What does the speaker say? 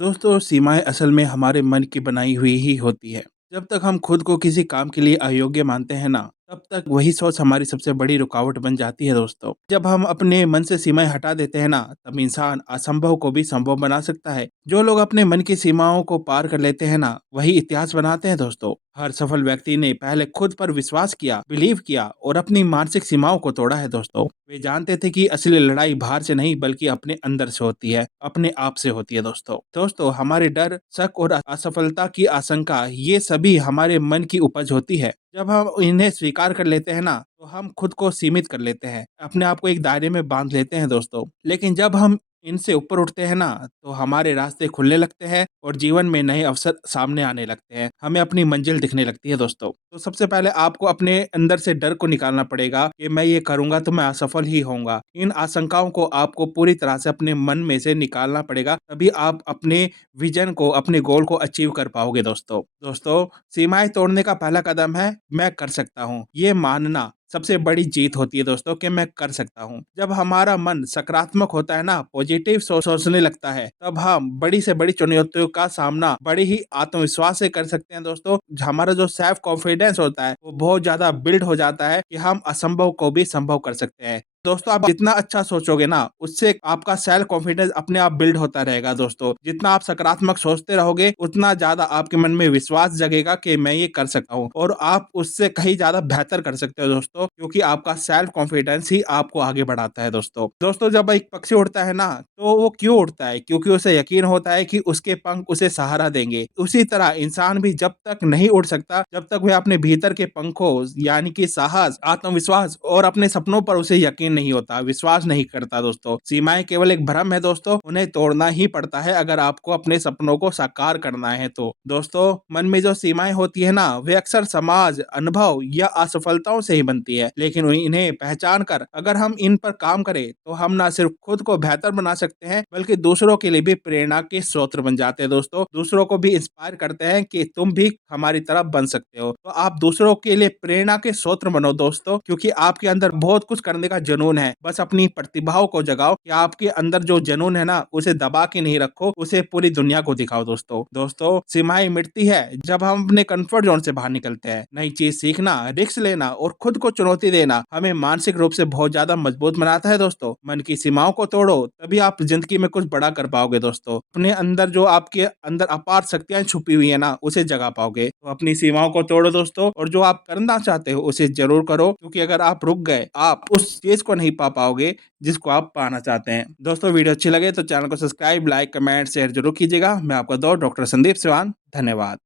दोस्तों, सीमाएँ असल में हमारे मन की बनाई हुई ही होती है। जब तक हम खुद को किसी काम के लिए अयोग्य मानते हैं ना, तब तक वही सोच हमारी सबसे बड़ी रुकावट बन जाती है दोस्तों। जब हम अपने मन से सीमाएँ हटा देते हैं ना, तब इंसान असंभव को भी संभव बना सकता है। जो लोग अपने मन की सीमाओं को पार कर लेते हैं ना, वही इतिहास बनाते हैं दोस्तों। हर सफल व्यक्ति ने पहले खुद पर विश्वास किया, बिलीव किया और अपनी मानसिक सीमाओं को तोड़ा है दोस्तों। वे जानते थे कि असली लड़ाई बाहर से नहीं बल्कि अपने अंदर से होती है, अपने आप से होती है दोस्तों। दोस्तों, हमारे डर, शक और असफलता की आशंका ये सभी हमारे मन की उपज होती है। जब हम इन्हें स्वीकार कर लेते हैं ना, तो हम खुद को सीमित कर लेते हैं, अपने आप को एक दायरे में बांध लेते हैं दोस्तों। लेकिन जब हम इनसे ऊपर उठते हैं ना, तो हमारे रास्ते खुलने लगते हैं और जीवन में नए अवसर सामने आने लगते हैं। हमें अपनी मंजिल दिखने लगती है दोस्तों। तो सबसे पहले आपको अपने अंदर से डर को निकालना पड़ेगा कि मैं ये करूँगा तो मैं असफल ही होऊँगा। इन आशंकाओं को आपको पूरी तरह से अपने मन में से निकालना पड़ेगा, तभी आप अपने विज़न को, अपने गोल को अचीव कर पाओगे दोस्तों। दोस्तों, सीमाएँ तोड़ने का पहला कदम है, मैं कर सकता हूँ। ये मानना सबसे बड़ी जीत होती है दोस्तों कि मैं कर सकता हूँ। जब हमारा मन सकारात्मक होता है ना, पॉजिटिव सोचने लगता है, तब हम बड़ी से बड़ी चुनौतियों का सामना बड़े ही आत्मविश्वास से कर सकते हैं दोस्तों। हमारा जो सेल्फ कॉन्फिडेंस होता है, वो बहुत ज़्यादा बिल्ड हो जाता है कि हम असंभव को भी संभव कर सकते हैं। दोस्तों, आप जितना अच्छा सोचोगे ना, उससे आपका सेल्फ कॉन्फिडेंस अपने आप बिल्ड होता रहेगा दोस्तों। जितना आप सकारात्मक सोचते रहोगे, उतना ज़्यादा आपके मन में विश्वास जगेगा कि मैं ये कर सकता हूँ और आप उससे कहीं ज़्यादा बेहतर कर सकते हो दोस्तों, क्योंकि आपका सेल्फ कॉन्फिडेंस ही आपको आगे बढ़ाता है दोस्तों। दोस्तों, जब एक पक्षी उड़ता है ना, तो वो क्यों उड़ता है? क्योंकि उसे यकीन होता है कि उसके पंख उसे सहारा देंगे। उसी तरह इंसान भी जब तक नहीं उड़ सकता, जब तक वह अपने भीतर के पंखों यानी कि साहस, आत्मविश्वास और अपने सपनों पर उसे यकीन नहीं होता, विश्वास नहीं करता दोस्तों। सीमाएँ केवल एक भ्रम है दोस्तों, उन्हें तोड़ना ही पड़ता है अगर आपको अपने सपनों को साकार करना है तो। दोस्तों, मन में जो सीमाएँ होती है ना, वे अक्सर समाज, अनुभव या असफलताओं से ही बनती है। लेकिन इन्हें पहचान कर अगर हम इन पर काम करें, तो हम ना सिर्फ खुद को बेहतर बना सकते हैं, बल्कि दूसरों के लिए भी प्रेरणा के स्रोत बन जाते हैं दोस्तों। दूसरों को भी इंस्पायर करते हैं कि तुम भी हमारी तरह बन सकते हो। तो आप दूसरों के लिए प्रेरणा के स्रोत बनो दोस्तों, क्योंकि आपके अंदर बहुत कुछ करने का जुनून है। बस अपनी प्रतिभाओं को जगाओ कि आपके अंदर जो जुनून है ना, उसे दबा के नहीं रखो, उसे पूरी दुनिया को दिखाओ दोस्तों। दोस्तों, सीमाएँ मिटती है जब हम अपने कंफर्ट ज़ोन से बाहर निकलते हैं। नई चीज़ सीखना, रिस्क लेना और खुद को चुनौती देना हमें मानसिक रूप से बहुत ज़्यादा मजबूत बनाता है दोस्तों। मन की सीमाओं को तोड़ो, तभी आप ज़िंदगी में कुछ बड़ा कर पाओगे दोस्तों। अपने अंदर जो आपके अंदर अपार शक्तियाँ छुपी हुई है ना, उसे जगा पाओगे। तो अपनी सीमाओं को तोड़ो दोस्तों, और जो आप करना चाहते हो उसे ज़रूर करो, क्योंकि अगर आप रुक गए, आप उस चीज़ को नहीं पा पाओगे जिसको आप पाना चाहते हैं। दोस्तों, वीडियो अच्छी लगे तो चैनल को सब्सक्राइब, लाइक, कमेंट, शेयर ज़रूर कीजिएगा। मैं आपका दोस्त डॉक्टर संदीप सिवान। धन्यवाद।